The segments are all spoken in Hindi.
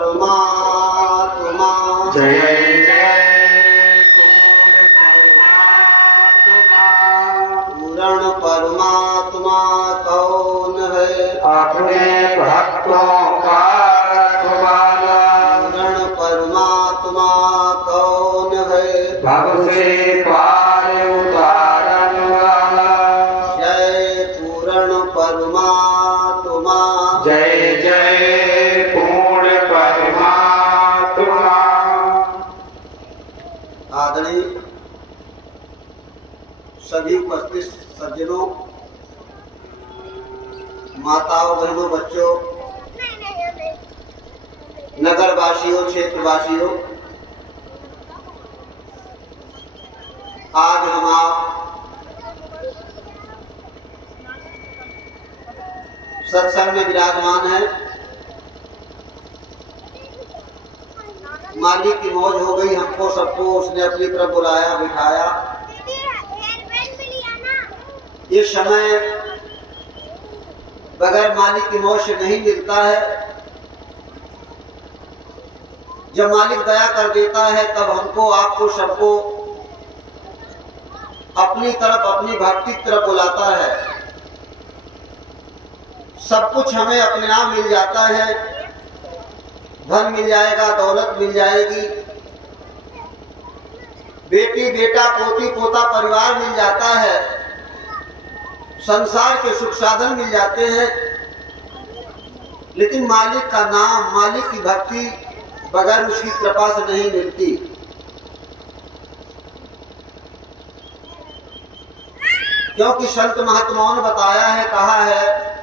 परमात्मा जय जय पूर्ण परमात्मा कौन है? अपने भक्तों का रखवाला। पूर्ण परमात्मा कौन है? भव से पार उतारन वाला। जय पूर्ण परमात्मा। जय जय पूर्ण परमात्मा। आदरणीय सभी उपस्थित सज्जनों, माताओं, बहनों, बच्चों, नगरवासियों, क्षेत्रवासियों, आज हम आप सत्संग में विराजमान हैं। मालिक की मौज हो गई, हमको सबको उसने अपनी तरफ बुलाया, बिठाया। ये समय बगैर मालिक की मौज से नहीं मिलता है। जब मालिक दया कर देता है तब हमको, आपको, सबको अपनी तरफ, अपनी भक्ति की तरफ बुलाता है। सब कुछ हमें अपने आप मिल जाता है। धन मिल जाएगा, दौलत मिल जाएगी, बेटी बेटा पोती पोता परिवार मिल जाता है, संसार के सुख साधन मिल जाते हैं। लेकिन मालिक का नाम, मालिक की भक्ति बगैर उसकी कृपा से नहीं मिलती। क्योंकि संत महात्माओं ने बताया है, कहा है,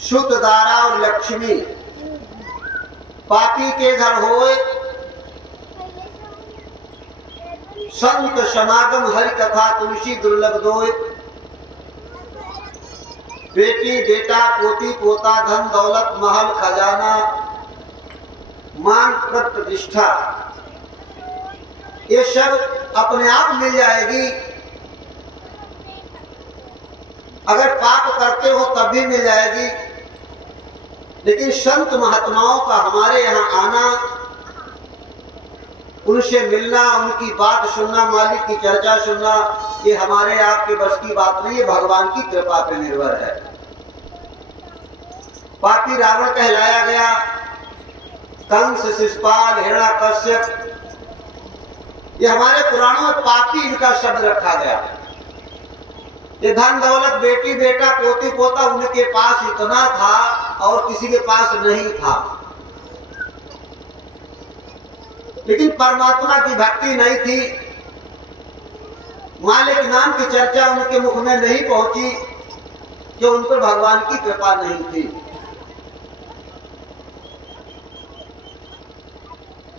शुद्ध दारा और लक्ष्मी पापी के घर होए, संत समागम हरि कथा तुलसी दुर्लभ दोए। बेटी बेटा पोती पोता धन दौलत महल खजाना मान प्रतिष्ठा, ये सब अपने आप मिल जाएगी। अगर पाप करते हो तब भी मिल जाएगी। लेकिन संत महात्माओं का हमारे यहाँ आना, उनसे मिलना, उनकी बात सुनना, मालिक की चर्चा सुनना, ये हमारे आपके बस की बात नहीं है, भगवान की कृपा पर निर्भर है। पापी रावण कहलाया गया, कंस, शिशुपाल, हिरण्याकश्यप, ये हमारे पुराणों में पापी इनका शब्द रखा गया। ये धन दौलत बेटी बेटा पोती पोता उनके पास इतना था और किसी के पास नहीं था। लेकिन परमात्मा की भक्ति नहीं थी, मालिक नाम की चर्चा उनके मुख में नहीं पहुंची, जो उन पर भगवान की कृपा नहीं थी।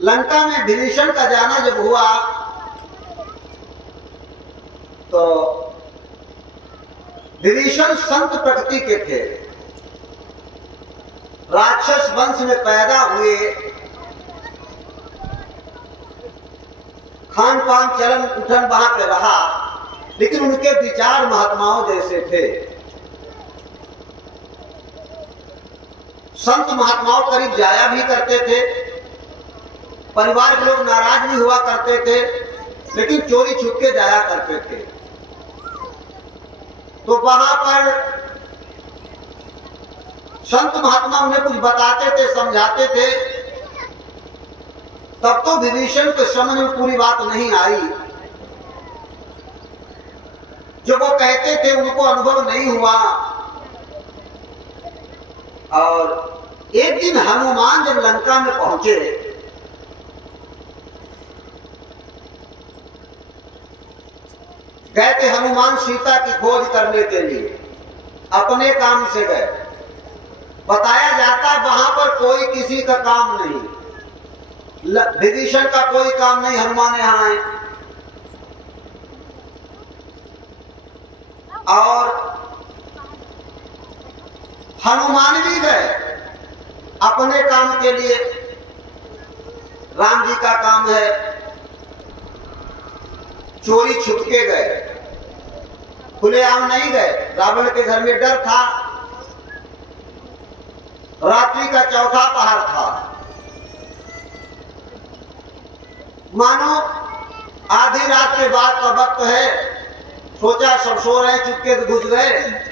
लंका में विभीषण का जाना जब हुआ तो विभीषण संत प्रकृति के थे, राक्षस वंश में पैदा हुए, खान पान चलन उठन वहां पे रहा, लेकिन उनके विचार महात्माओं जैसे थे। संत महात्माओं करीब जाया भी करते थे, परिवार के लोग नाराज भी हुआ करते थे, लेकिन चोरी छुप के जाया करते थे। तो वहां पर संत महात्मा उन्हें कुछ बताते थे, समझाते थे, तब तो विभीषण के समझ में पूरी बात नहीं आई। जो वो कहते थे उनको अनुभव नहीं हुआ। और एक दिन हनुमान जब लंका में पहुंचे, गए थे हनुमान सीता की खोज करने के लिए, अपने काम से गए। बताया जाता वहां पर कोई किसी का काम नहीं, विभीषण का कोई काम नहीं, हनुमान यहां आए। और हनुमान भी गए अपने काम के लिए, राम जी का काम है, चोरी छुप के गए, खुलेआम नहीं गए। रावण के घर में डर था, रात्रि का चौथा पहर था। मानो आधी रात के बाद का वक्त है, सोचा सब सो रहे, चुपके से घुस गए।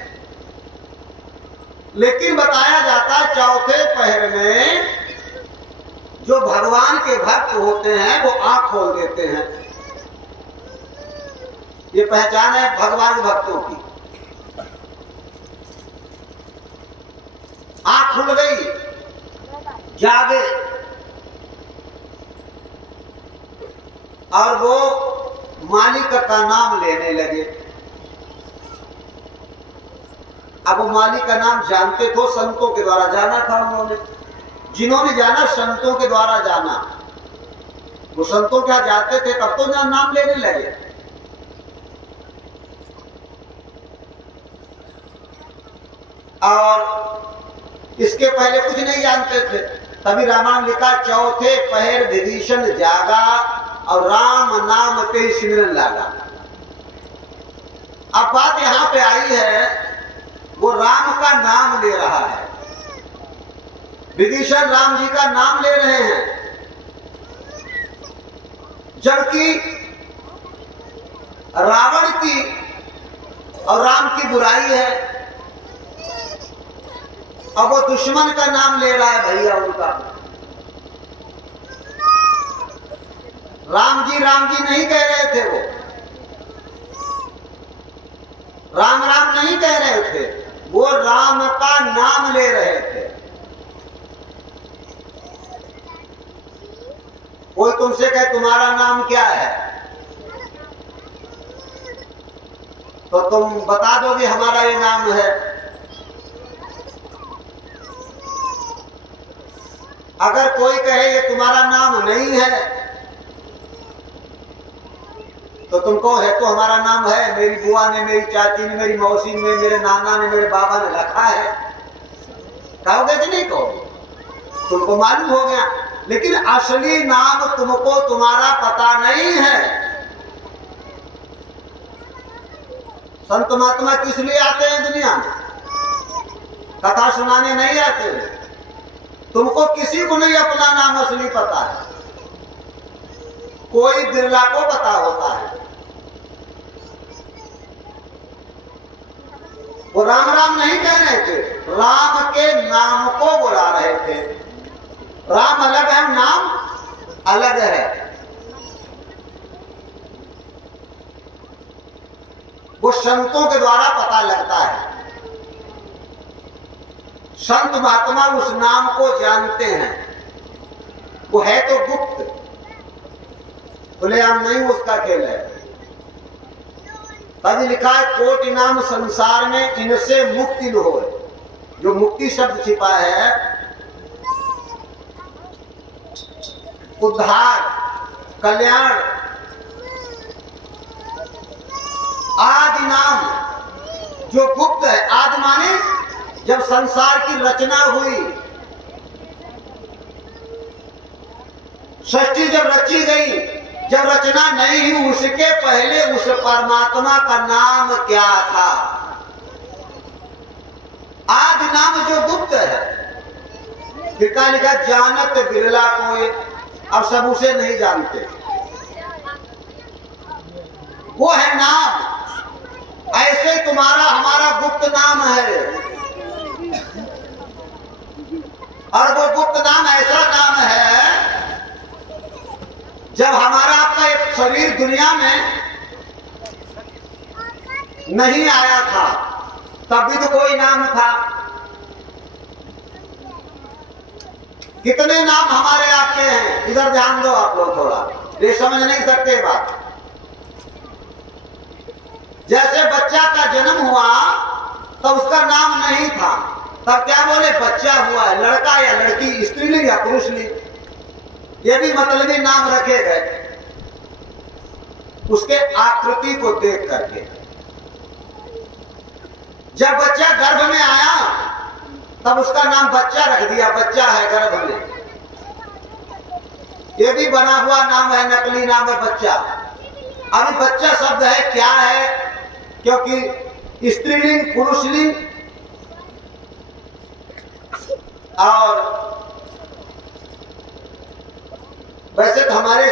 लेकिन बताया जाता है चौथे पहर में जो भगवान के भक्त होते हैं वो आंख खोल देते हैं। ये पहचान है भगवान भक्तों की। आंख खुल गई, जागे, और वो मालिक का नाम लेने लगे। अब वो मालिक का नाम जानते थे, संतों के द्वारा जाना था उन्होंने। जिन्होंने जाना संतों के द्वारा जाना, वो संतों क्या जाते थे तब तो नाम लेने लगे। और इसके पहले कुछ नहीं जानते थे। तभी रामायण लिखा, चौथे पहर विभीषण जागा और राम नाम पे सिमरन लगा। अब बात यहां पे आई है, वो राम का नाम ले रहा है, विभीषण राम जी का नाम ले रहे हैं, जबकि रावण की और राम की बुराई है। अब वो दुश्मन का नाम ले रहा है भैया उनका। राम जी नहीं कह रहे थे, वो राम राम नहीं कह रहे थे, वो राम का नाम ले रहे थे। कोई तुमसे कहे तुम्हारा नाम क्या है, तो तुम बता दोगे हमारा ये नाम है। अगर कोई कहे ये तुम्हारा नाम नहीं है, तो तुमको है तो हमारा नाम है, मेरी बुआ ने, मेरी चाची ने, मेरी मौसी ने, मेरे नाना ने, मेरे बाबा ने रखा है। कहोगे कि नहीं कहोगे? तुमको मालूम हो गया, लेकिन असली नाम तुमको तुम्हारा पता नहीं है। संत महात्मा किस लिए आते हैं दुनिया में? कथा सुनाने नहीं आते हैं। तुमको किसी को नहीं अपना नाम असली पता है, कोई बिरला को पता होता है। वो राम राम नहीं कह रहे थे, राम के नाम को बुला रहे थे। राम अलग है, नाम अलग है। वो संतों के द्वारा पता लगता है। संत महात्मा उस नाम को जानते हैं। वो है तो गुप्त, खुलेआम नहीं उसका खेल है। तभी लिखा है, कोटि नाम संसार में इनसे मुक्ति न हो। जो मुक्ति शब्द छिपा है, उद्धार, कल्याण, आदि नाम जो गुप्त है। आदि माने जब संसार की रचना हुई, सृष्टि जब रची गई, जब रचना नहीं हुई, उसके पहले उस परमात्मा का नाम क्या था? आदि नाम जो गुप्त है। लिखा लिखा, जानत बिरला कोई, अब सब उसे नहीं जानते। वो है नाम। ऐसे तुम्हारा हमारा गुप्त नाम है, और वो गुप्त नाम ऐसा नाम है, जब हमारा आपका एक शरीर दुनिया में नहीं आया था, तब भी तो कोई नाम था। कितने नाम हमारे आपके हैं, इधर ध्यान दो आप लोग थोड़ा, ये समझ नहीं सकते बात। जैसे बच्चा का जन्म हुआ तब उसका नाम नहीं था, तब क्या बोले? बच्चा हुआ है, लड़का या लड़की, स्त्रीलिंग या पुरुषलिंग, ये भी मतलबी नाम रखे गए उसके आकृति को देख करके। जब बच्चा गर्भ में आया तब उसका नाम बच्चा रख दिया, बच्चा है गर्भ में। ये भी बना हुआ नाम है, नकली नाम है बच्चा। अभी बच्चा शब्द है क्या है? क्योंकि स्त्रीलिंग पुरुषलिंग और वैसे तो हमारे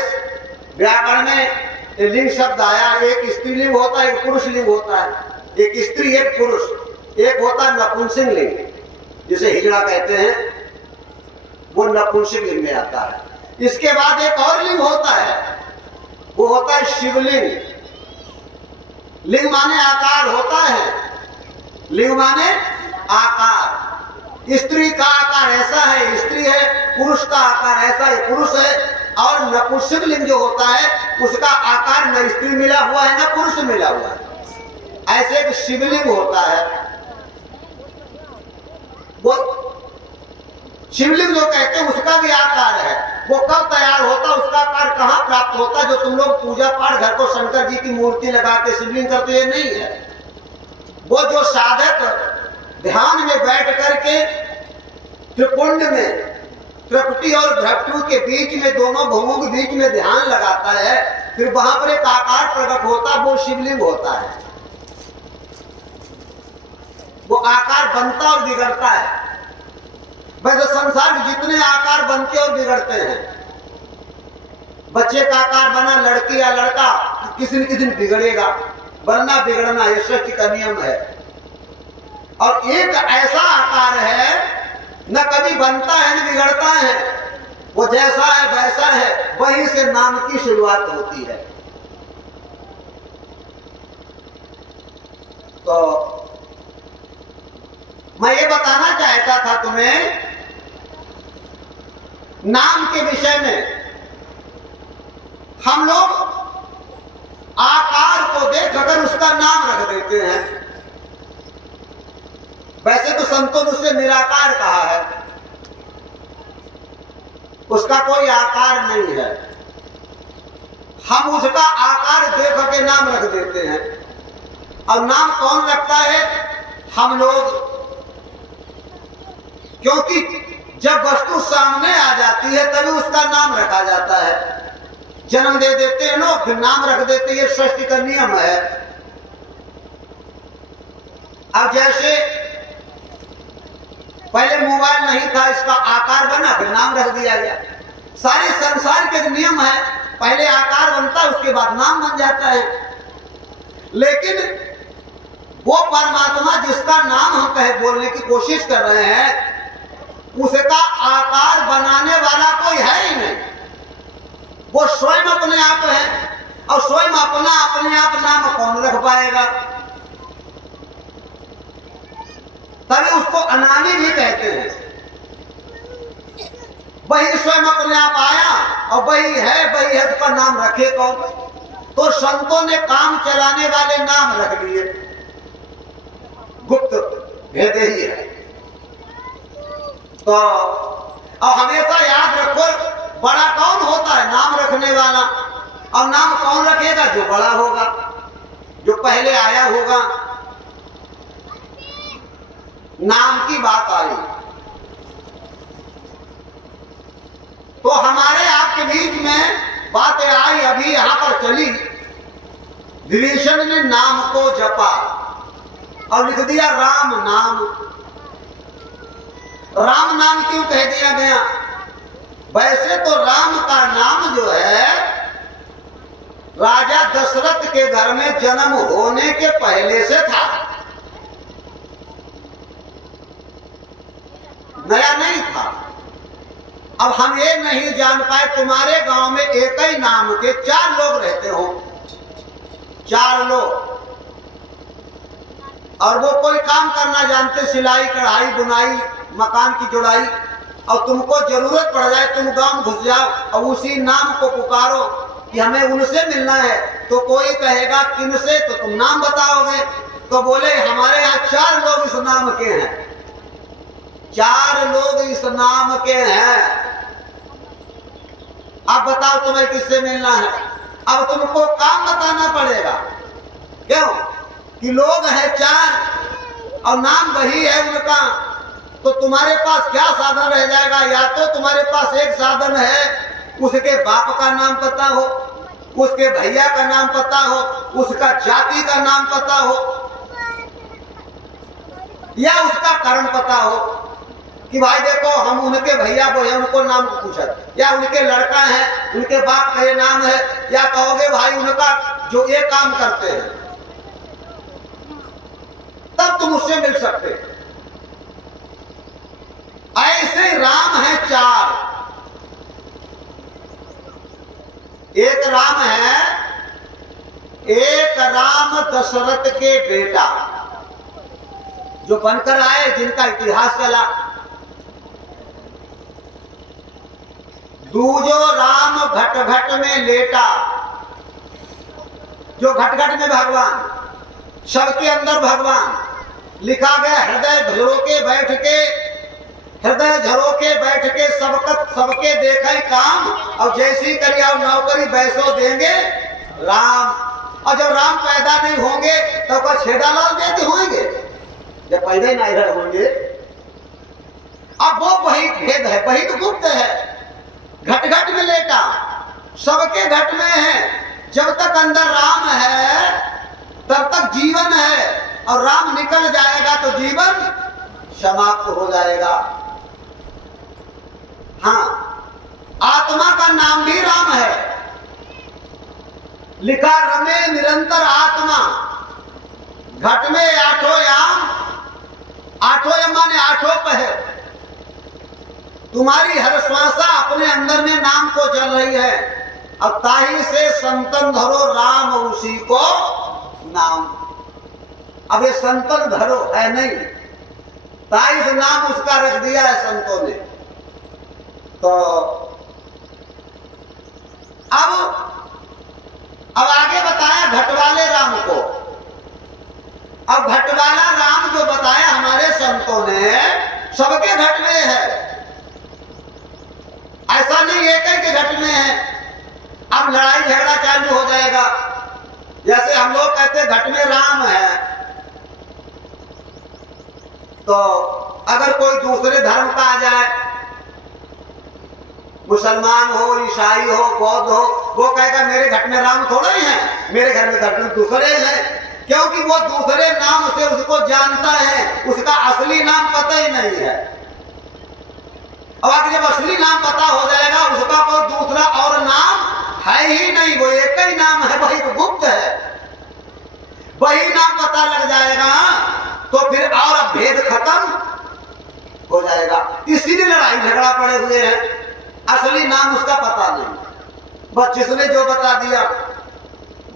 व्याकरण में लिंग शब्द आया, एक स्त्रीलिंग होता है, एक पुरुष लिंग होता है, एक स्त्री एक पुरुष, एक होता है नपुंसक लिंग जिसे हिजड़ा कहते हैं, वो नपुंसक लिंग में आता है। इसके बाद एक और लिंग होता है, वो होता है शिवलिंग। लिंग माने आकार होता है, लिंग माने आकार। स्त्री का आकार ऐसा है, स्त्री है, पुरुष का आकार ऐसा है, पुरुष है। और नपुंसक लिंग जो होता है उसका आकार न स्त्री मिला हुआ है न पुरुष मिला हुआ है। ऐसे एक शिवलिंग होता है, वो शिवलिंग जो कहते हैं उसका भी आकार है। वो कब तैयार होता, उसका आकार कहाँ प्राप्त होता? जो तुम लोग पूजा पाठ घर को शंकर जी की मूर्ति लगा के शिवलिंग करते, ये नहीं है। वो जो साधक ध्यान में बैठ करके त्रिपुंड में, त्रिपुटी और भ्रष्टु के बीच में, दोनों भुवों के बीच में ध्यान लगाता है, फिर वहां पर एक आकार प्रकट होता, वो शिवलिंग होता है। वो आकार बनता और बिगड़ता है। वैसे संसार में जितने आकार बनते और बिगड़ते हैं, बच्चे का आकार बना लड़की या लड़का, किसी न किसी दिन बिगड़ेगा, बनना बिगड़ना ये सृष्टि का नियम है। और एक ऐसा आकार है न कभी बनता है न बिगड़ता है, वो जैसा है वैसा है, वहीं से नाम की शुरुआत होती है। तो मैं ये बताना चाहता था तुम्हें नाम के विषय में। हम लोग आकार को देखकर उसका नाम रख देते हैं। वैसे तो संतों ने उसे निराकार कहा है, उसका कोई आकार नहीं है। हम उसका आकार देख के नाम रख देते हैं। और नाम कौन रखता है? हम लोग। क्योंकि जब वस्तु सामने आ जाती है तभी उसका नाम रखा जाता है। जन्म दे देते हैं लोग, फिर नाम रख देते हैं, ये सृष्टि का नियम है। अब जैसे पहले मोबाइल नहीं था, इसका आकार बना, फिर नाम रख दिया गया। सारे संसार के नियम है, पहले आकार बनता है, उसके बाद नाम बन जाता है। लेकिन वो परमात्मा जिसका नाम हम कहे बोलने की कोशिश कर रहे हैं, उसका आकार बनाने वाला कोई है ही नहीं। वो स्वयं अपने आप है, और स्वयं अपना अपने आप नाम कौन रख पाएगा? तभी उसको अनामी भी कहते हैं। वही स्वयं अपने आप आया और वही है, उसका नाम रखे कौन? तो संतों ने काम चलाने वाले नाम रख लिए, गुप्त भेदे ही है। तो और हमेशा याद रखो, बड़ा कौन होता है? नाम रखने वाला। और नाम कौन रखेगा? जो बड़ा होगा, जो पहले आया होगा। नाम की बात आई तो हमारे आपके बीच में बातें आई, अभी यहां पर चली। विभीषण ने नाम को जपा और लिख दिया राम नाम। राम नाम क्यों कह दिया गया? वैसे तो राम का नाम जो है राजा दशरथ के घर में जन्म होने के पहले से था, नया नहीं था। अब हम ये नहीं जान पाए, तुम्हारे गांव में एक ही नाम के 4 लोग रहते हो, 4 लोग, और वो कोई काम करना जानते, सिलाई कढ़ाई बुनाई मकान की जुड़ाई, और तुमको जरूरत पड़ जाए, तुम गांव घुस जाओ और उसी नाम को पुकारो कि हमें उनसे मिलना है, तो कोई कहेगा किनसे? तो तुम नाम बताओगे। तो बोले हमारे यहाँ 4 लोग इस नाम के हैं, 4 लोग इस नाम के हैं। अब बताओ तुम्हें किससे मिलना है? अब तुमको काम बताना पड़ेगा। क्यों? कि लोग हैं 4 और नाम वही है उनका। तो तुम्हारे पास क्या साधन रह जाएगा? या तो तुम्हारे पास एक साधन है, उसके बाप का नाम पता हो, उसके भैया का नाम पता हो, उसका जाति का नाम पता हो, या उसका कर्म पता हो कि भाई देखो हम उनके भैया वो है उनको नाम पूछा, या उनके लड़का है उनके बाप का ये नाम है, या कहोगे भाई उनका जो ये काम करते हैं, तब तुम उससे मिल सकते। ऐसे राम है चार। एक राम है, एक राम दशरथ के बेटा जो बनकर आए, जिनका इतिहास चला। दूजो राम घट घट में लेटा, जो घट घट में भगवान, सबके अंदर भगवान। लिखा गया हृदय झरोके बैठ के, हृदय झरोके बैठ के सबके देखे काम, और जैसी करिया नौकरी वैसो देंगे राम। और जब राम पैदा नहीं होंगे तो क्या छेड़ा लाल देते होंगे? जब पैदा ही नहीं होंगे। अब वो वही भेद है, वही तो गुप्त है। घट घट में लेटा, सबके घट में है। जब तक अंदर राम है तब तक जीवन है, और राम निकल जाएगा तो जीवन समाप्त हो जाएगा। हाँ, आत्मा का नाम भी राम है। लिखा रमे निरंतर आत्मा, घट में आठों याम, आठों याम माने आठों पहर। तुम्हारी हर श्वासा अपने अंदर में नाम को जल रही है, अब ताही से संतन धरो राम उसी को नाम। अब ये संतन धरो है नहीं, ताही से नाम उसका रख दिया है संतों ने। तो अब आगे बताया घटवाले राम को। अब घटवाला राम जो बताया हमारे संतों ने, सबके घट में है, ऐसा नहीं एक ही के घट में है। अब लड़ाई झगड़ा चालू हो जाएगा। जैसे हम लोग कहते घट में राम है, तो अगर कोई दूसरे धर्म का आ जाए, मुसलमान हो, ईसाई हो, बौद्ध हो, वो कहेगा मेरे घट में राम थोड़े ही है, मेरे घर में घट में दूसरे हैं। क्योंकि वो दूसरे नाम से उसको जानता है, उसका असली नाम पता ही नहीं है। और आगे जब असली नाम पता हो जाएगा, उसका कोई दूसरा और नाम है ही नहीं, वो एक ही नाम है, वही तो गुप्त है। वही नाम पता लग जाएगा तो फिर और भेद खत्म हो जाएगा। इसीलिए लड़ाई झगड़ा पड़े हुए हैं। असली नाम उसका पता नहीं, बस जिसने जो बता दिया,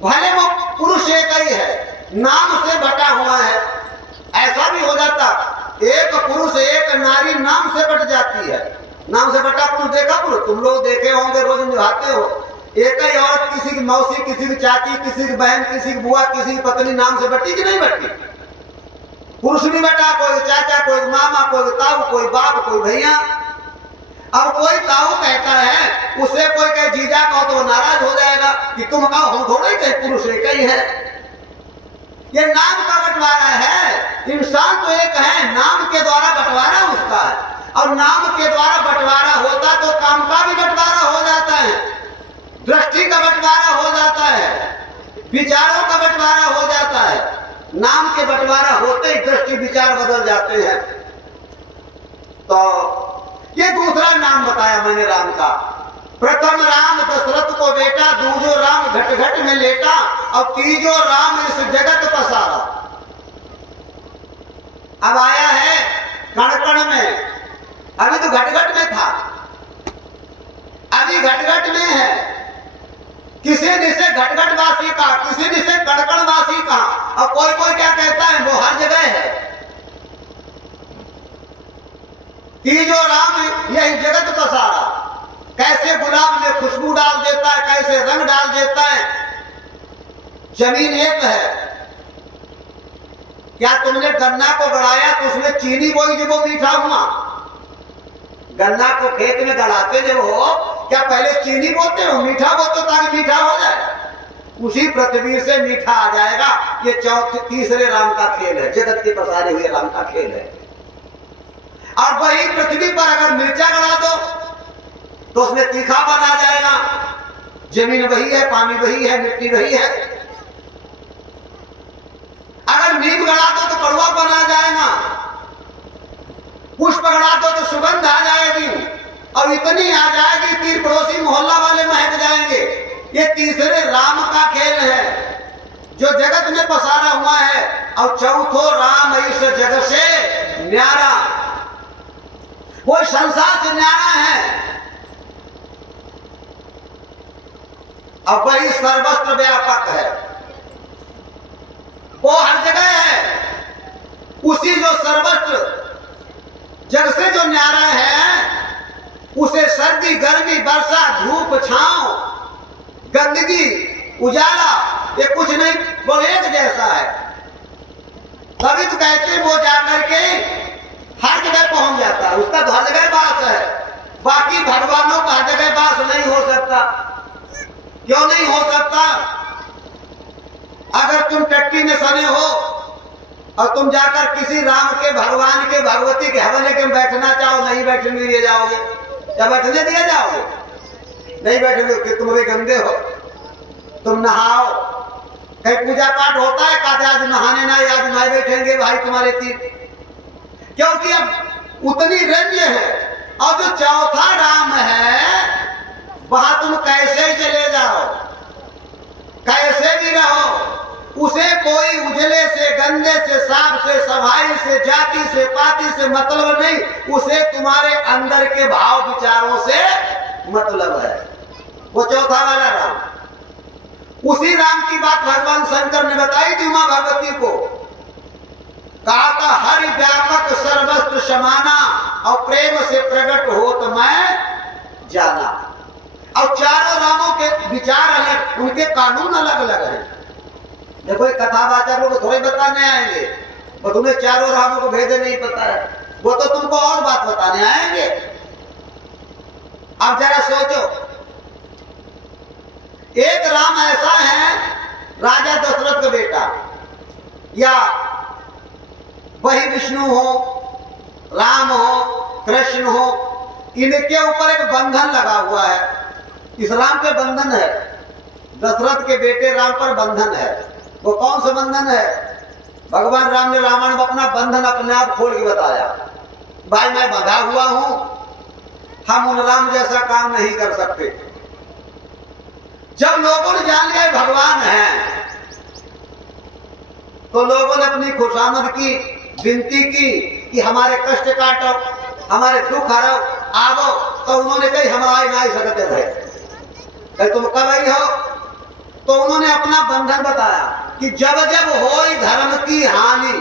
भले वो पुरुष एक ही है, नाम से बटा हुआ है। ऐसा भी हो जाता, एक पुरुष एक नारी नाम से बट जाती है। नाम से बटा पुरुष देखा पुरुष, तुम लोग देखे होंगे, रोज निभाते हो। एक ही औरत किसी की मौसी, किसी की चाची, किसी की बहन, किसी की बुआ, किसी की पत्नी नाम से बटी कि नहीं बटी? पुरुष भी बटा, कोई चाचा, कोई मामा, कोई ताऊ, कोई बाप, कोई भैया। अब कोई ताऊ कहता है, उसे कोई कहे जीजा कहो तो नाराज हो जाएगा कि तुम कहो, हम थोड़े कहे पुरुष एक ही है। ये नाम का बंटवारा है। इंसान तो एक है, नाम के द्वारा बंटवारा उसका है। और नाम के द्वारा बंटवारा होता तो काम का भी बंटवारा हो जाता है, दृष्टि का बंटवारा हो जाता है, विचारों का बंटवारा हो जाता है। नाम के बंटवारा होते ही दृष्टि विचार बदल जाते हैं। तो ये दूसरा नाम बताया मैंने राम का। प्रथम राम दशरथ को बेटा, दूजो राम घट घट में लेटा, और तीजो राम इस जगत पसारा। अब आया है कण कण में, अभी तो घट घट में था, अभी घट घट में है। किसी ने से घट घट वासी कहा, किसी ने से कण कण वासी कहा, और कोई कोई क्या कहता है वो हर जगह है। तीजो राम यही जगत पसारा। कैसे गुलाब में खुशबू डाल देता है, कैसे रंग डाल देता है। जमीन एक है। क्या तुमने गन्ना को गड़ाया तो उसमें चीनी बोई जब वो मीठा हुआ? गन्ना को खेत में गड़ाते जब हो, क्या पहले चीनी बोते हो, मीठा बोते ताकि मीठा हो जाए? उसी पृथ्वी से मीठा आ जाएगा। ये तीसरे राम का खेल है, जगत के पसारे हुए राम का खेल है। और वही पृथ्वी पर अगर मिर्चा गड़ा दो तो उसमें तीखा बना जाएगा। जमीन वही है, पानी वही है, मिट्टी वही है। अगर नीम गड़ा दो तो कड़वा बना जाएगा। पुष्प गड़ा दो तो सुगंध आ जाएगी, और इतनी आ जाएगी तीर पड़ोसी मोहल्ला वाले महक जाएंगे। ये तीसरे राम का खेल है जो जगत में पसारा हुआ है। और चौथो राम इस जगत से न्यारा, वो संसार से न्यारा है। अब वही सर्वत्र व्यापक है, वो हर जगह है। उसी जो सर्वत्र जग से जो न्यारा है, उसे सर्दी गर्मी वर्षा धूप छांव गंदगी उजाला ये कुछ नहीं, वो एक जैसा है। तभी तो कहते वो जाकर के हर जगह पहुंच जाता है, उसका तो हर जगह वास है। बाकी भगवानों का हर जगह वास नहीं हो सकता। क्यों नहीं हो सकता? अगर तुम टट्टी में सने हो और तुम जाकर किसी राम के भगवान के भगवती के हवने के बैठना चाहो, नहीं बैठने दिए जाओगे। क्या बैठने दिए जाओगे? नहीं बैठने, कि तुम भी गंदे हो, तुम नहाओ। कहीं पूजा पाठ होता है, कहते आज नहाने ना, आज नहीं बैठेंगे भाई तुम्हारे तीर, क्योंकि अब उतनी रंज है। और जो चौथा राम है वहां तुम कैसे चले जाओ, कैसे भी रहो, उसे कोई उजले से गंदे से साफ से सफाई से जाति से पाति से मतलब नहीं, उसे तुम्हारे अंदर के भाव विचारों से मतलब है। वो चौथा वाला राम, उसी राम की बात भगवान शंकर ने बताई थी उमा भगवती को। कहा था हरि व्यापक सर्वस्त्र समाना, और प्रेम से प्रकट हो तो मैं जाना। और चारों रामों के विचार अलग, उनके कानून अलग अलग हैं। देखो कथावाचक लोग थोड़े बताने आएंगे, वो तुम्हें चारों रामों को भेदे नहीं पता है, वो तो तुमको और बात बताने आएंगे। अब जरा सोचो, एक राम ऐसा है राजा दशरथ का बेटा, या वही विष्णु हो, राम हो, कृष्ण हो, इनके ऊपर एक बंधन लगा हुआ है। इस राम पे बंधन है, दशरथ के बेटे राम पर बंधन है। वो कौन सा बंधन है? भगवान राम ने रावण में अपना बंधन अपने आप खोल के बताया, भाई मैं बंधा हुआ हूं, हम उन राम जैसा काम नहीं कर सकते। जब लोगों ने जान लिया भगवान है, तो लोगों ने अपनी खुशामद की, विनती की कि हमारे कष्ट काटो, हमारे दुख हरो, आवो। तो उन्होंने कही हम आ नहीं सकते भाई, तुम कब आई हो? तो उन्होंने अपना बंधन बताया कि जब जब होई धर्म की हानि,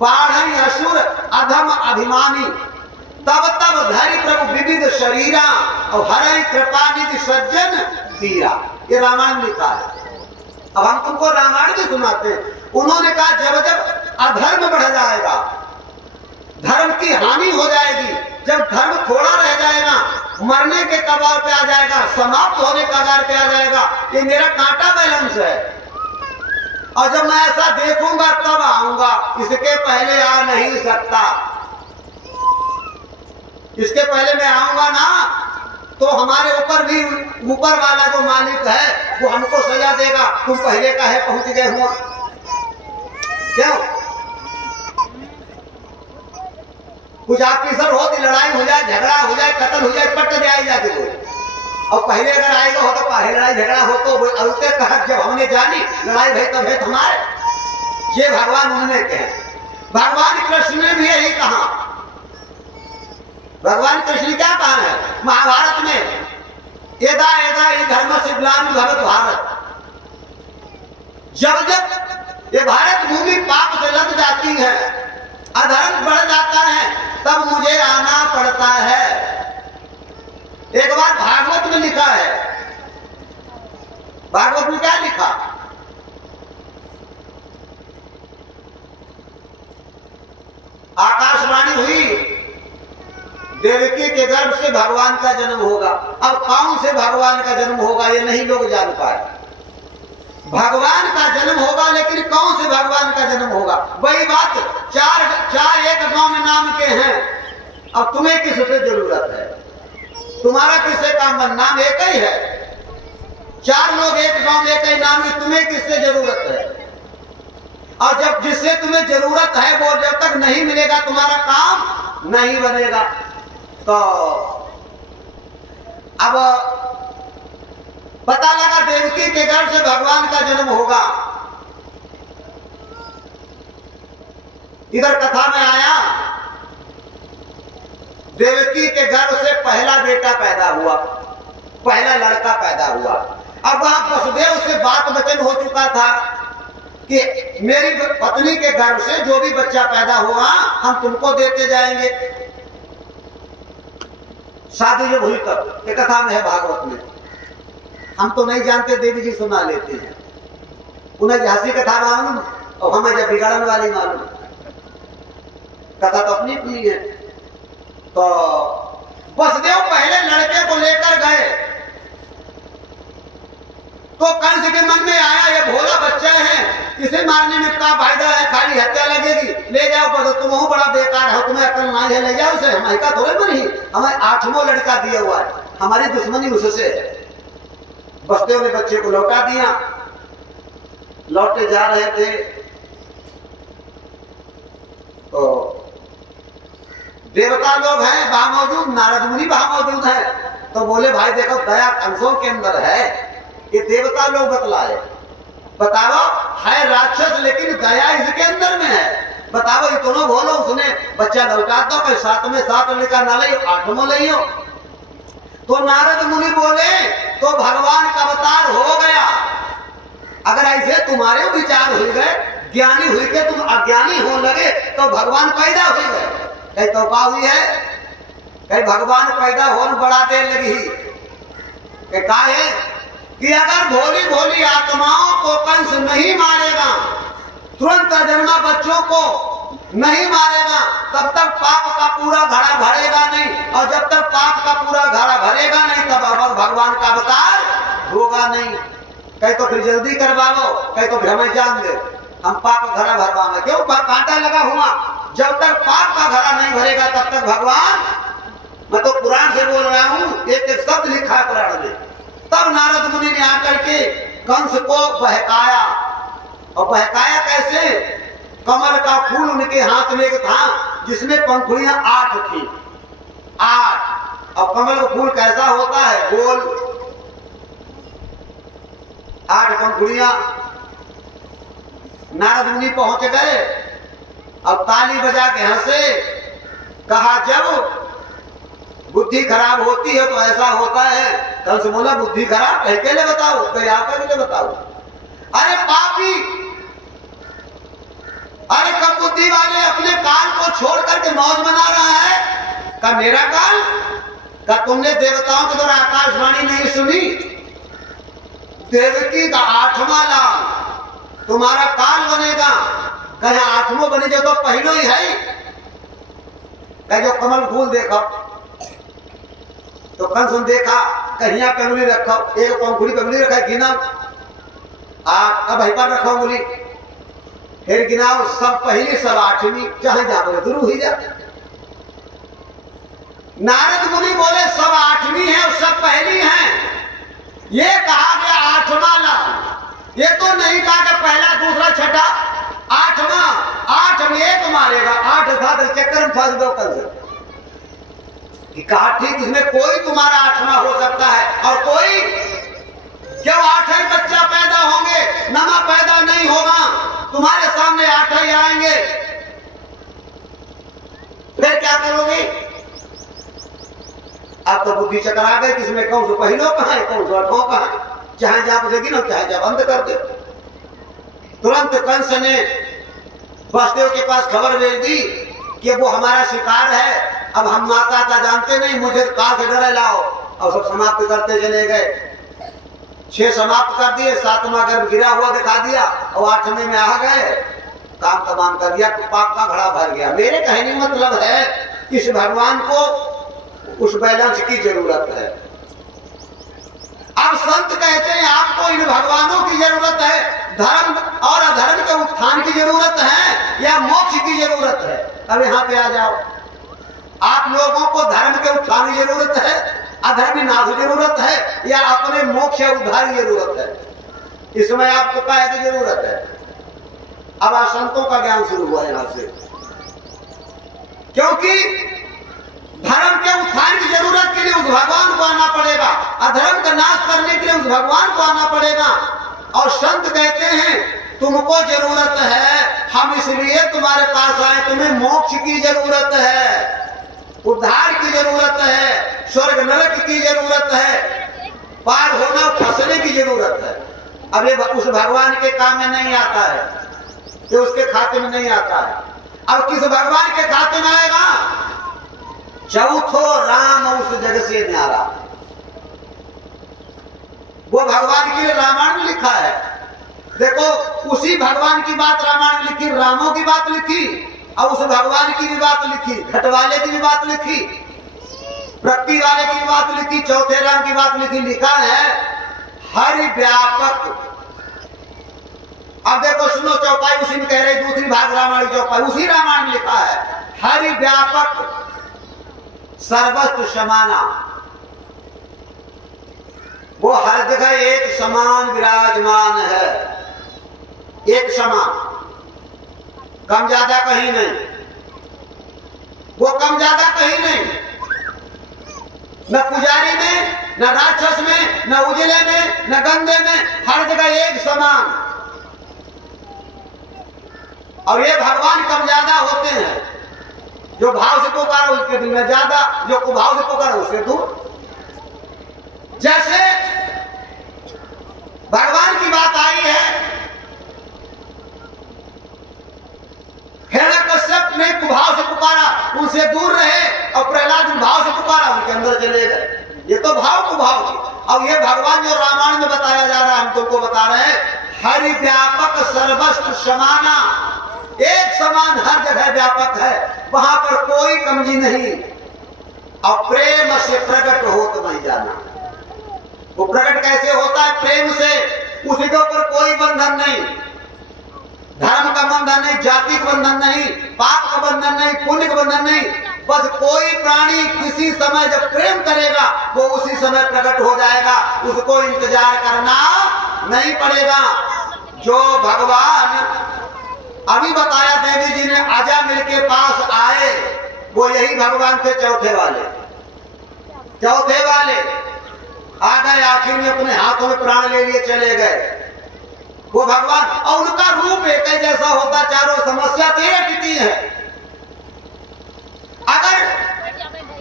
बाढ़ असुर अधम अभिमानी, तब तब धरि प्रभु विविध शरीरा, और हरि कृपा निधि सज्जन दीरा। ये रामायण लिखा है। अब हम तुमको रामायण भी सुनाते हैं। उन्होंने कहा जब जब अधर्म बढ़ जाएगा, धर्म की हानि हो जाएगी, जब धर्म थोड़ा रह जाएगा, मरने के कगार पे आ जाएगा, समाप्त होने के कगार पे आ जाएगा, ये मेरा कांटा बैलेंस है। और जब मैं ऐसा देखूंगा तब आऊंगा, इसके पहले आ नहीं सकता। इसके पहले मैं आऊंगा ना, तो हमारे ऊपर भी ऊपर वाला जो मालिक है वो हमको सजा देगा, तुम पहले का है पहुंच गए हुआ। क्यों? कुछ ऑफिसर हो तो लड़ाई हो जाए, झगड़ा हो जाए, कत्ल हो जाए, पट जाए जाके लोग। और पहले अगर आएगा हो तो पहले लड़ाई झगड़ा हो तो अलते कहत जब हमने जानी लड़ाई भई तब है तुम्हारे। ये भगवान उन्होंने कहे, भगवान कृष्ण ने भी यही कहा। भगवान कृष्ण क्या कहा है महाभारत में? एदा एदा ये धर्म से ग्लानि भवत भारत। जब जब ये भारत भूमि पाप से लद जाती है, अधर्म बढ़ जाता है, तब मुझे आना पड़ता है। एक बार भागवत में लिखा है, भागवत में क्या लिखा? आकाशवाणी हुई, देवकी के गर्भ से भगवान का जन्म होगा। अब कौन से भगवान का जन्म होगा ये नहीं लोग जान पाए। भगवान का जन्म होगा, लेकिन कौन से भगवान का जन्म होगा? वही बात, चार एक गांव में नाम के हैं। अब तुम्हें किससे जरूरत है? तुम्हारा किससे काम? नाम एक ही है। चार लोग एक गांव में एक ही नाम की, तुम्हें किससे जरूरत है? और जब जिससे तुम्हें जरूरत है वो जब तक नहीं मिलेगा तुम्हारा काम नहीं बनेगा। तो अब पता लगा देवकी के गर्भ से भगवान का जन्म होगा। इधर कथा में आया देवकी के गर्भ से पहला बेटा पैदा हुआ, पहला लड़का पैदा हुआ। अब वहां वसुदेव से बात वचन हो चुका था कि मेरी पत्नी के गर्भ से जो भी बच्चा पैदा हुआ हम तुमको देते जाएंगे। शादी जब हुई तब ये कथा में है भागवत में, हम तो नहीं जानते, देवी जी सुना लेते हैं। उन्हें हंसी कथा मालूम और हमें जब बिगड़न वाली मालूम, कथा तो अपनी अपनी है। तो वसुदेव पहले लड़के को लेकर गए तो कंस के मन में आया ये भोला बच्चा है, इसे मारने में क्या फायदा है, खाली हत्या लगेगी, ले जाओ बस, तुम बड़ा बेकार है, तुम्हें अकल नहीं है, ले जाओ उसे, हमारे का थोड़े बनी, हमें 8वां लड़का दिया हुआ है, हमारी दुश्मनी उससे है। वसुदेव ने बच्चे को लौटा दिया। लौटे जा रहे थे तो देवता लोग हैं वहां मौजूद, नारद मुनि वहां मौजूद है। तो बोले भाई देखो दया कंसों के अंदर है, ये देवता लोग बतलाए, बताओ है राक्षस लेकिन दया इसके अंदर में है, बताओ इतना बोलो उसने बच्चा लौटा दो, कहीं 7 में 7 लड़का ना ले 8वां ले। तो नारद मुनि बोले तो भगवान का अवतार हो गया। अगर ऐसे तुम्हारे विचार हुए गए, ज्ञानी हुई के तुम अज्ञानी हो लगे तो भगवान पैदा हुई गए। कहीं तो का हुई है, कहीं भगवान पैदा होने बड़ा देर लगी का है कि अगर भोली भोली आत्माओं को कंस नहीं मारेगा, तुरंत जन्मा बच्चों को नहीं मारेगा, तब तक पाप का पूरा घड़ा भरेगा नहीं, और जब तक पाप का पूरा घड़ा भरेगा नहीं तब भगवान का अवतार होगा नहीं। कहीं तो फिर जल्दी करवाओ, कहीं तो फिर हमें जान दे, हम पाप घड़ा भरवाएंगे, क्यों कांटा लगा हुआ, जब तक पाप का घड़ा नहीं भरेगा तब तक भगवान, मैं तो पुराण से बोल रहा हूँ, एक शब्द लिखा है पुराण में। तब नारद मुनि ने आकर के कंस को बहकाया, और बहकाया कैसे, कमल का फूल उनके हाथ में एक था जिसमें पंखुड़ियां 8 थी, 8, और कमल का फूल कैसा होता है, गोल, 8 पंखुड़ियां। नारद मुनि पहुंच गए और ताली बजा के हंसे, कहा जब बुद्धि खराब होती है तो ऐसा होता है। कंस बोला बुद्धि खराब कह ले बताओ, कहीं आकर के बताओ। अरे पापी, अरे कब बुद्धि वाले अपने काल को छोड़ करके मौज मना रहा है, का मेरा काल, का तुमने देवताओं के द्वारा आकाशवाणी नहीं सुनी, देवकी का 8वां लाल तुम्हारा काल बनेगा, कहीं 8वां बने जो तो पहलो ही है, कहीं जो कमल फूल देखो। तो कंस ने देखा कहीं पे उंगली रखो, एक पंखुड़ी पे उंगली रखा गिना, अब पर रखो उंगली, फिर गिनाओ, सब पहली सब 8वीं, चाहे जाओगे गुरु ही जा। नारद मुनि बोले सब 8वीं है और सब पहली है, ये कहा गया 8वां लाल, ये तो नहीं कहा कि पहला दूसरा छठा, 8वां, 8 में एक मारेगा, 8 था तो चक्कर में फंस दो कल से। कहा ठीक, इसमें कोई तुम्हारा 8वां हो सकता है, और कोई क्यों 8 बच्चा पैदा होंगे, नमा पैदा नहीं होगा, तुम्हारे सामने 8 ही आएंगे, फिर क्या करोगे। अब तो बुद्धि चक्कर आ गई, किसमें कौन सा पहलो कहा है, कौन सा 8वां कहा है, चाहे जहां देगी ना चाहे जब बंद कर दे। तुरंत कंस ने वसुदेव के पास खबर भेज दी कि वो हमारा शिकार है, अब हम माता का जानते नहीं, मुझे काल से डरे लाओ, और सब समाप्त करते चले गए। 6 समाप्त कर दिए, 7वां गर्भ गिरा हुआ दिखा दिया, और 8वें में आ गए, काम तमाम कर दिया, तो पाप का घड़ा भर गया। मेरे कहने मतलब है इस भगवान को उस बैलेंस की जरूरत है। अब संत कहते हैं आपको इन भगवानों की जरूरत है, धर्म और अधर्म के उत्थान की जरूरत है या मोक्ष की जरूरत है। अब यहाँ पे आ जाओ, आप लोगों को धर्म के उत्थान की जरूरत है, अधर्म नाश की जरूरत है, या अपने मोक्ष उद्धार की जरूरत है, इसमें आपको क्या की जरूरत है। अब आज संतों का ज्ञान शुरू हुआ यहां से, क्योंकि धर्म के उत्थान की जरूरत के लिए उस भगवान को आना पड़ेगा, अधर्म का नाश करने के लिए उस भगवान को आना पड़ेगा। और संत कहते हैं तुमको जरूरत है, हम इसलिए तुम्हारे पास आए, तुम्हें मोक्ष की जरूरत है, उद्धार की जरूरत है, स्वर्ग नरक की जरूरत है, पार होना फंसने की जरूरत है। अब ये उस भगवान के काम में नहीं आता है, ये उसके खाते में नहीं आता है। अब किस भगवान के खाते में आएगा? चौथो राम उस जग से न्यारा। वो भगवान के लिए रामायण में लिखा है। देखो उसी भगवान की बात रामायण में लिखी, रामों की बात लिखी, और उस भगवान की भी बात लिखी, घट वाले की भी बात लिखी, प्रकृति वाले की भी बात लिखी, चौथे राम की बात लिखी। लिखा है हरि व्यापक। अब देखो सुनो, चौपाई उसी में कह रहे, दूसरी भाग रामायण चौपाई उसी रामायण में लिखा है, हरि व्यापक सर्वस्व समाना। वो हर जगह एक समान विराजमान है, एक समान, कम ज्यादा कहीं नहीं, वो कम ज्यादा कहीं नहीं, न पुजारी में, न राक्षस में, न उजले में, न गंदे में, हर जगह एक समान। और ये भगवान कम ज्यादा होते हैं, जो भाव से पुकारा उसके दिल में ज्यादा, जो कुभाव से पुकारा उससे दूर। जैसे भगवान की बात आई है, हिरण्यकश्यप ने कुभाव से पुकारा, उनसे दूर रहे, और प्रहलाद ने भाव से पुकारा, उनके अंदर चले गए। ये तो भाव कुभाव की। अब ये भगवान जो रामायण में बताया जा रहा है, हम तुमको बता रहे हैं, हरि व्यापक सर्वस्व समाना, एक समान हर जगह व्यापक है, वहां पर कोई कमी नहीं। और प्रेम से प्रकट हो तो नहीं जाना। वो प्रकट कैसे होता है? प्रेम से। उसी के ऊपर कोई बंधन नहीं, धर्म का बंधन नहीं, जाति का बंधन नहीं, पाप का बंधन नहीं, पुण्य का बंधन नहीं। बस कोई प्राणी किसी समय जब प्रेम करेगा वो उसी समय प्रकट हो जाएगा, उसको इंतजार करना नहीं पड़ेगा। जो भगवान अभी बताया देवी जी ने अजामिल के पास आए, वो यही भगवान थे, चौथे वाले। चौथे वाले आ गए, आखिर में अपने हाथों में प्राण ले लिए चले गए वो भगवान। और उनका रूप एक ही जैसा होता, चारों समस्या तो एक ही है। अगर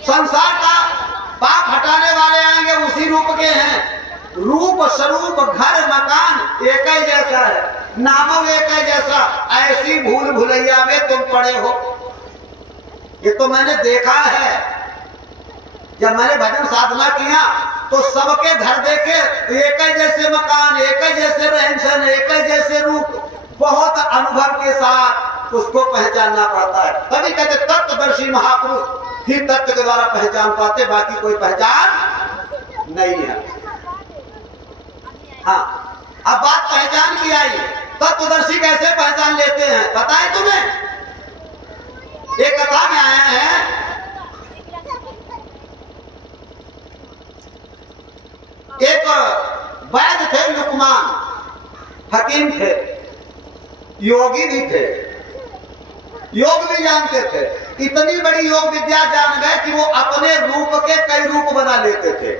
संसार का पाप हटाने वाले आएंगे उसी रूप के हैं, रूप स्वरूप घर मकान एक ही जैसा है, नाम एक ही जैसा। ऐसी भूल भुलैया में तुम पड़े हो, ये तो मैंने देखा है। जब मैंने भजन साधना किया तो सबके घर देखे, एक ही जैसे मकान, एक ही जैसे रहन सहन, एक ही जैसे रूप, बहुत अनुभव के साथ उसको पहचानना पड़ता है। तभी कहते तत्वदर्शी महापुरुष ही तत्व के द्वारा पहचान पाते, बाकी कोई पहचान नहीं है। हाँ, अब बात पहचान की आई, तत्वदर्शी कैसे पहचान लेते हैं पता है तुम्हें? एक कथा में आया है, एक वैद्य थे, लुकमान, हकीम थे, योगी भी थे, योग भी जानते थे। इतनी बड़ी योग विद्या जान गए कि वो अपने रूप के कई रूप बना लेते थे।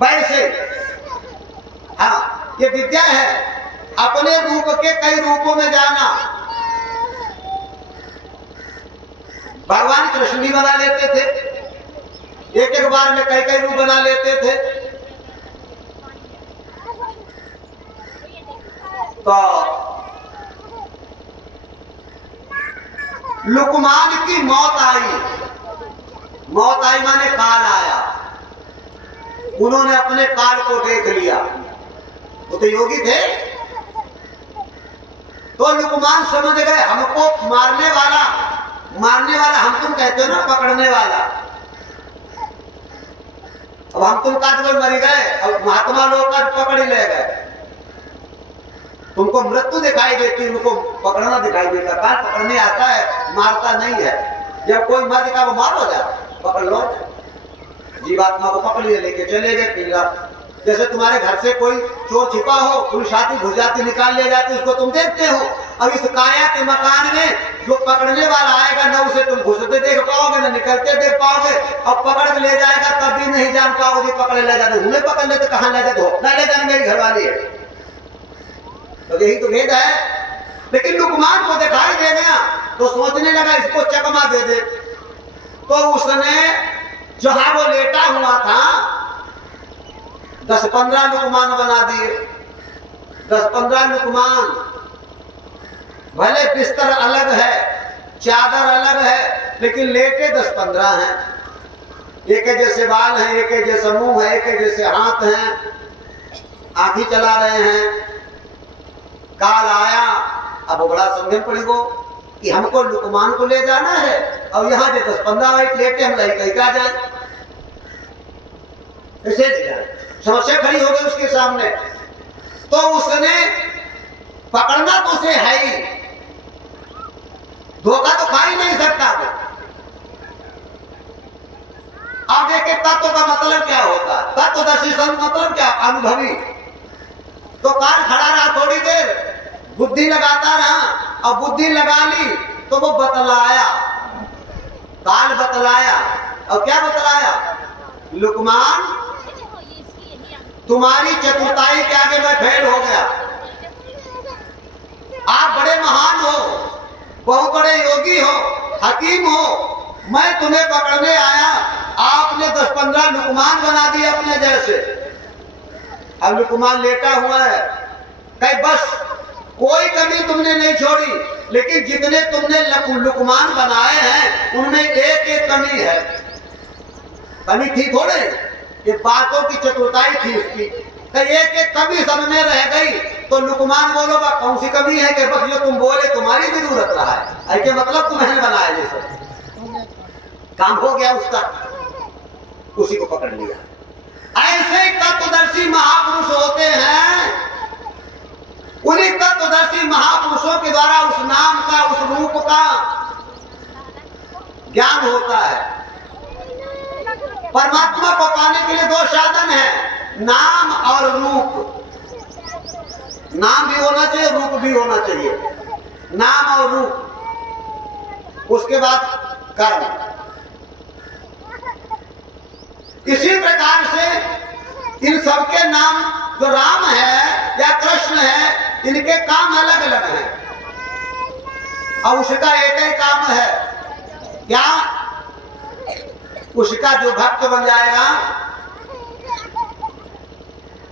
वैसे हाँ, ये विद्या है, अपने रूप के कई रूपों में जाना। भगवान कृष्ण भी बना लेते थे, एक एक बार में कई कई रूप बना लेते थे। तो लुकमान की मौत आई, मौत आई माने काल आया। उन्होंने अपने काल को देख लिया, वो तो योगी थे। तो लुकमान समझ गए हमको मारने वाला हम तुम कहते हो ना, पकड़ने वाला। अब हम तुम का मर गए, अब महात्मा लोग का पकड़ ले गए। तुमको मृत्यु दिखाई देती, उनको पकड़ना दिखाई देता। काल पकड़ने आता है, मारता नहीं है। जब कोई मर गया वो मार हो जाए, पकड़ लो, जीवात्मा को पकड़ लिए, लेके चले गए पिंजरा। जैसे तुम्हारे घर से कोई चोर छिपा हो, पुलिस आती घुस जाती, निकाल ले जाती, उसको तुम देखते हो। अब इस काया के मकान में जो पकड़ने वाला आएगा न उसे तुम घुसते देख पाओगे न निकलते देख पाओगे, और पकड़ के ले जाएगा तब भी नहीं जान पाओगे पकड़े ले जाते, उन्हें पकड़ ले तो कहां ले जाते हो, ना ले जाने मेरी घरवाली है। तो यही तो भेद है। लेकिन लुकमान को दिखाई दे गया तो सोचने लगा इसको चकमा दे दे, तो उसने जहां वो लेटा हुआ था 10-15 लुकमान बना दिए। 10-15 लुकमान, भले बिस्तर अलग है, चादर अलग है, लेकिन लेटे 10-15 हैं। एक जैसे बाल हैं, एक जैसे मुंह है, एक जैसे हाथ हैं, आंखी चला रहे हैं। काल आया, अब बड़ा समझन पड़ी गो कि हमको लुकमान को ले जाना है और यहाँ से 10-15 वाइट लेटे हम कहीं का जाए, कैसे जाए? समस्या खड़ी हो गई उसके सामने। तो उसने पकड़ना तो उसे है ही, धोखा तो खा ही नहीं सकता वो। अब देखे तत्व का मतलब क्या होता, तत्वदर्शी संत मतलब क्या, अनुभवी। तो काल खड़ा रहा थोड़ी देर, बुद्धि लगाता रहा, और बुद्धि लगा ली तो वो बतलाया, काल बतलाया। और क्या बतलाया? लुकमान तुम्हारी चतुरताई के आगे मैं फेल हो गया, आप बड़े महान हो, बहुत बड़े योगी हो, हकीम हो, मैं तुम्हें पकड़ने आया, आपने 10-15 लुकमान बना दिए अपने जैसे। अब लुकमान लेटा हुआ है, कहीं बस कोई कमी तुमने नहीं छोड़ी, लेकिन जितने तुमने लुकमान बनाए हैं उनमें एक कमी है। कमी थी थोड़े, ये बातों की चतुरताई थी उसकी, एक कमी सब में रह गई। तो लुकमान बोलो बा कौन सी कमी है कि बस जो तुम बोले तुम्हारी जरूरत रहा है, ऐसे मतलब तुम्हें बनाया जैसे काम हो गया उसका, उसी को पकड़ लिया। ऐसे तत्वदर्शी महापुरुष होते हैं, उन्हीं तत्वदर्शी महापुरुषों के द्वारा उस नाम का, उस रूप का ज्ञान होता है। परमात्मा को पाने के लिए 2 साधन है, नाम और रूप। नाम भी होना चाहिए, रूप भी होना चाहिए, नाम और रूप, उसके बाद कर्म। इसी प्रकार से इन सबके नाम, जो राम है या कृष्ण है, इनके काम अलग अलग हैं, और उसका एक ही काम है, क्या? उसका जो भक्त बन जाएगा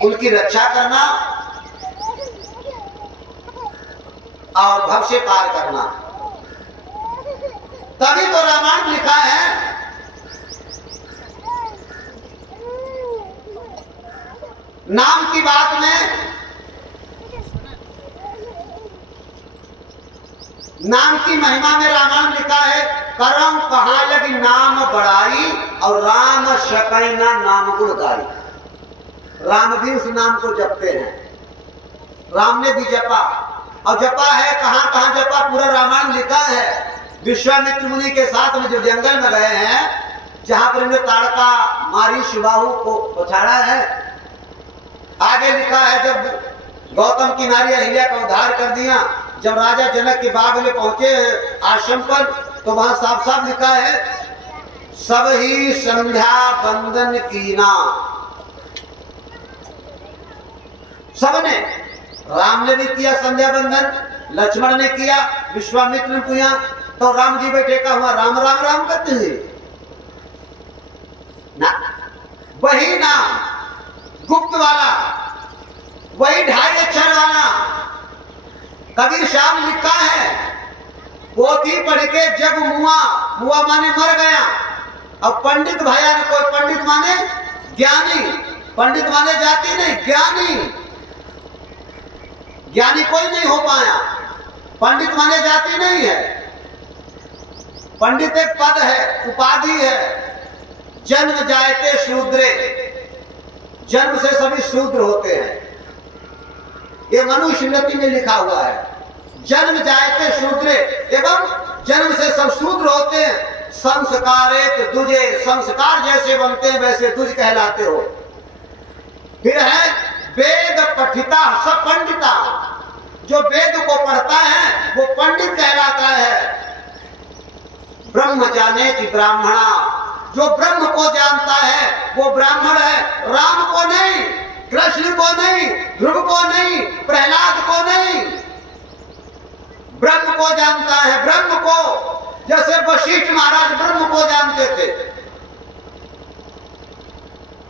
उनकी रक्षा करना और भव से पार करना। तभी तो रामायण लिखा है। नाम की बात में, नाम की महिमा में रामायण लिखा है, करम कहा लगी नाम बड़ाई और राम शकैना नाम गुण गाई। राम भी उस नाम को जपते हैं, राम ने भी जपा, और जपा है कहां कहां जपा, पूरा रामायण लिखा है। विश्वामित्र मुनि के साथ में जो जंगल में गए हैं, जहां पर इन्हें ताड़का मारी, शिवाहु को पछाड़ा है। आगे लिखा है जब गौतम की नारी अहिल्या का उद्धार कर दिया, जब राजा जनक के बाग में पहुंचे आश्रम पर, तो वहां साफ साफ लिखा है, सब ही संध्या बंदन कीना। सबने, राम ने भी किया संध्या बंदन, लक्ष्मण ने किया, विश्वामित्र ने किया। तो राम जी बैठे का हुआ राम राम राम करते हैं ना, वही नाम गुप्त वाला, वही 2.5 अक्षर वाला। कबीर शाह ने लिखा है, पोथी पढ़ के जब मुआ, मुआ माने मर गया, अब पंडित भया ने, कोई पंडित माने ज्ञानी, पंडित माने जाति नहीं, ज्ञानी, ज्ञानी कोई नहीं हो पाया, पंडित माने जाति नहीं है। पंडित एक पद है, उपाधि है। जन्म जायते शूद्रे, जन्म से सभी शूद्र होते हैं, ये मनुस्मृति में लिखा हुआ है। जन्म जायते शूद्रे, एवं जन्म से सब शूद्र होते हैं। संस्कारेत दुजे, संस्कार जैसे बनते हैं वैसे दुज कहलाते हो। फिर है वेद पठिता सब पंडिता, जो वेद को पढ़ता है वो पंडित कहलाता है। ब्रह्म जाने की ब्राह्मणा, जो ब्रह्म को जानता है वो ब्राह्मण है, राम को नहीं, कृष्ण को नहीं, ध्रुव को नहीं, प्रहलाद को नहीं, ब्रह्म को जानता है। ब्रह्म को, जैसे वशिष्ठ महाराज ब्रह्म को जानते थे,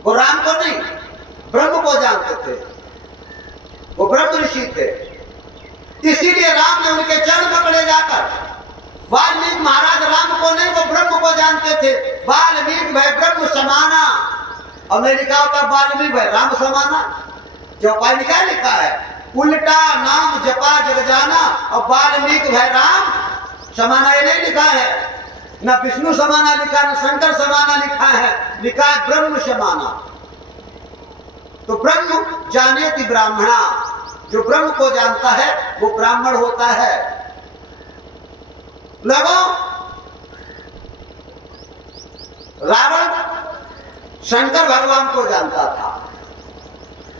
वो राम को नहीं, ब्रह्म को जानते थे, वो ब्रह्म ऋषि थे। इसीलिए राम ने उनके चरण पकड़े जाकर। वाल्मीकि महाराज राम को नहीं, वो ब्रह्म को जानते थे। वाल्मीकि भाई ब्रह्म समाना, और मैं लिखा होता वाल्मीकि भाई राम समाना। जो उपाय क्या लिखा है, उल्टा नाम जपा जग जाना, और वाल्मीकि भाई राम समाना ये नहीं लिखा है, न विष्णु समाना लिखा, न शंकर समाना लिखा है, लिखा है ब्रह्म समाना। तो ब्रह्म जाने की ब्राह्मणा, जो ब्रह्म को जानता है वो ब्राह्मण होता है। लगो रावण शंकर भगवान को जानता था,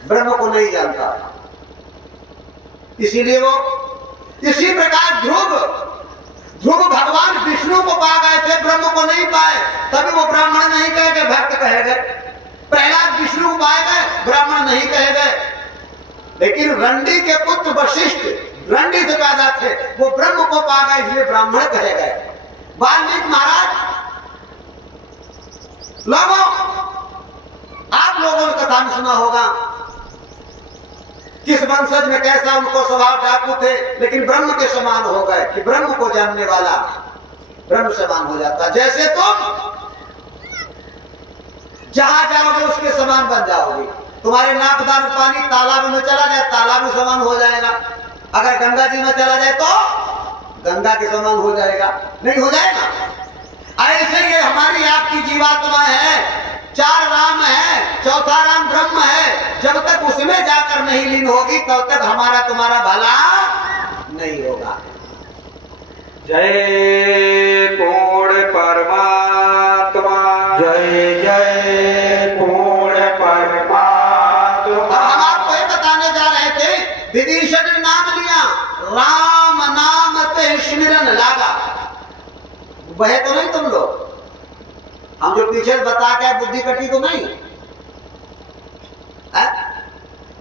ब्रह्म को नहीं जानता था, इसीलिए वो, इसी प्रकार ध्रुव भगवान विष्णु को पा गए थे, ब्रह्म को नहीं पाए, तभी वो ब्राह्मण नहीं कहे गए, भक्त कहे गए। प्रहलाद विष्णु को पाए गए, ब्राह्मण नहीं कहे गए। लेकिन रंडी के पुत्र वशिष्ठ रंडी से पैदा थे, वो ब्रह्म को पा गए, इसलिए ब्राह्मण कहे गए। वाल्मीकि महाराज, लोगों आप लोगों ने कथा में सुना होगा किस वंशज में कैसा उनको स्वभाव डाकू थे, लेकिन ब्रह्म के समान हो गए, कि ब्रह्म को जानने वाला ब्रह्म समान हो जाता। जैसे तुम जहां जाओगे उसके समान बन जाओगे। तुम्हारे नाकदार पानी तालाब में चला जाए, तालाब में समान हो जाएगा। अगर गंगा जी में चला जाए तो गंगा के समान हो जाएगा, नहीं हो जाएगा। ऐसे ये हमारी आपकी जीवात्मा है, चार राम है, चौथा राम ब्रह्म है। जब तक उसमें जाकर नहीं लीन होगी तब तक हमारा तुम्हारा भला नहीं होगा। जय पूर्ण परमात्मा, जय जय पूर्ण परमात्मा। हम आपको ये बताने जा रहे थे, विभीषण ने नाम लिया, राम नाम ते स्मरण लागा। वह तो नहीं तुम लोग, हम जो पीछे बता के बुद्धि कटी तो नहीं है?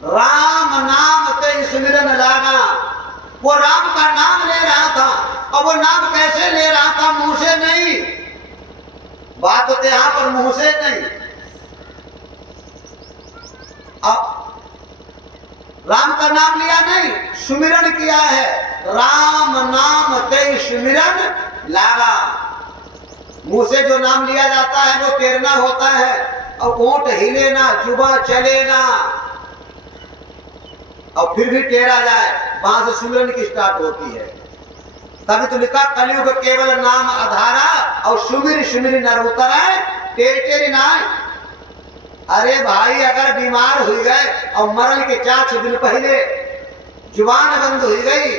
राम नाम ते स्मरण लागा। वो राम का नाम ले रहा था, और वो नाम कैसे ले रहा था, मुंह से नहीं। बात होते यहां पर मुंह से नहीं। अब राम का नाम लिया नहीं, सुमिरन किया है। राम नाम ते सुमिरन लागा। मुंह से जो नाम लिया जाता है वो तेरना होता है, और ऊंट हिले ना, जुबान चले ना, और फिर भी टेरा जाए, वहां से सुमिरन की स्टार्ट होती है। तभी तो लिखा कलयुग केवल नाम आधारा, और सुमिर सुमिर नर उतराए, टेरी टेरी नाय। अरे भाई, अगर बीमार हुई गए और मरण के 4-6 दिन पहले जुबान बंद हुई गई,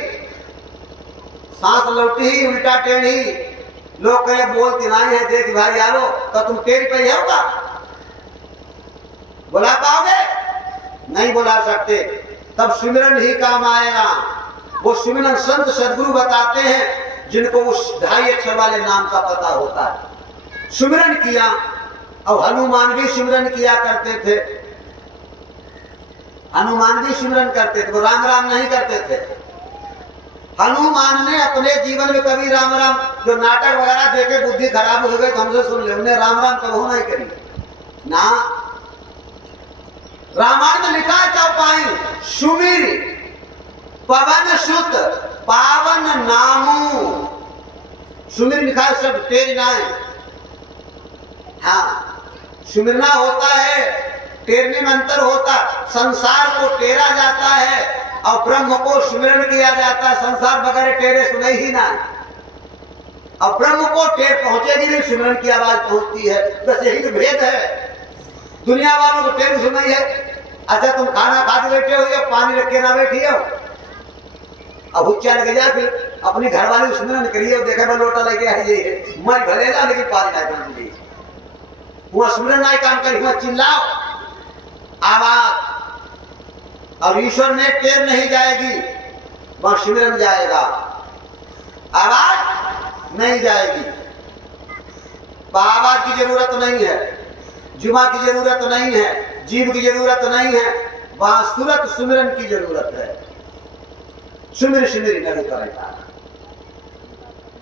सांस लौटी ही उल्टा टेढ़ी, लोग कहे बोलती नहीं है, देख भाई आलो, तो तुम टेढ़ी पे होगा, बुला पाओगे? नहीं बुला सकते। तब सुमिरन ही काम आएगा। वो सुमिरन संत सदगुरु बताते हैं, जिनको उस 2.5 अक्षर वाले नाम का पता होता है। सुमिरन किया, और हनुमान भी सिमरन किया करते थे। हनुमान भी सिमरन करते थे, वो राम राम नहीं करते थे। हनुमान ने अपने जीवन में कभी राम राम, जो नाटक वगैरह देखे बुद्धि खराब हो गई तो हमसे सुन ले, उन्हें राम राम कभी नहीं करी ना। रामायण में लिखा है चौपाई, सुमिर पवन सुत पावन नामू। सुमिर लिखा है, सब तेज नाय। हाँ, सुमिरना होता है, टेरने में अंतर होता। संसार को टेरा जाता है और ब्रह्म को सुमिरन किया जाता है। संसार बगैर टेरे सुने ही ना, और ब्रह्म को टेर पहुंचेगी नहीं, सुमिरन की आवाज पहुंचती है। बस यही तो भेद है। दुनिया वालों को टेर सुनाई है। अच्छा, तुम खाना खाते बैठे हो या पानी रख के ना बैठी हो, अब उच्चा लग जाए, फिर अपनी घर वाली सुमिरन करिए, देखे मैं लोटा लेके आइए, मर भलेगा लेकिन पानी ना करनी। वहां सुमिरन नहीं काम करी, वहां चिल्लाओ आवाज, और ईश्वर में टेर नहीं जाएगी। वहां सिमरन जाएगा, आवाज नहीं जाएगी। आवाज की जरूरत नहीं है, जुमा की जरूरत नहीं है, जीव की जरूरत नहीं है, वहां सूरत सुमिरन की जरूरत है। सुमिर सिमिर नर करेगा।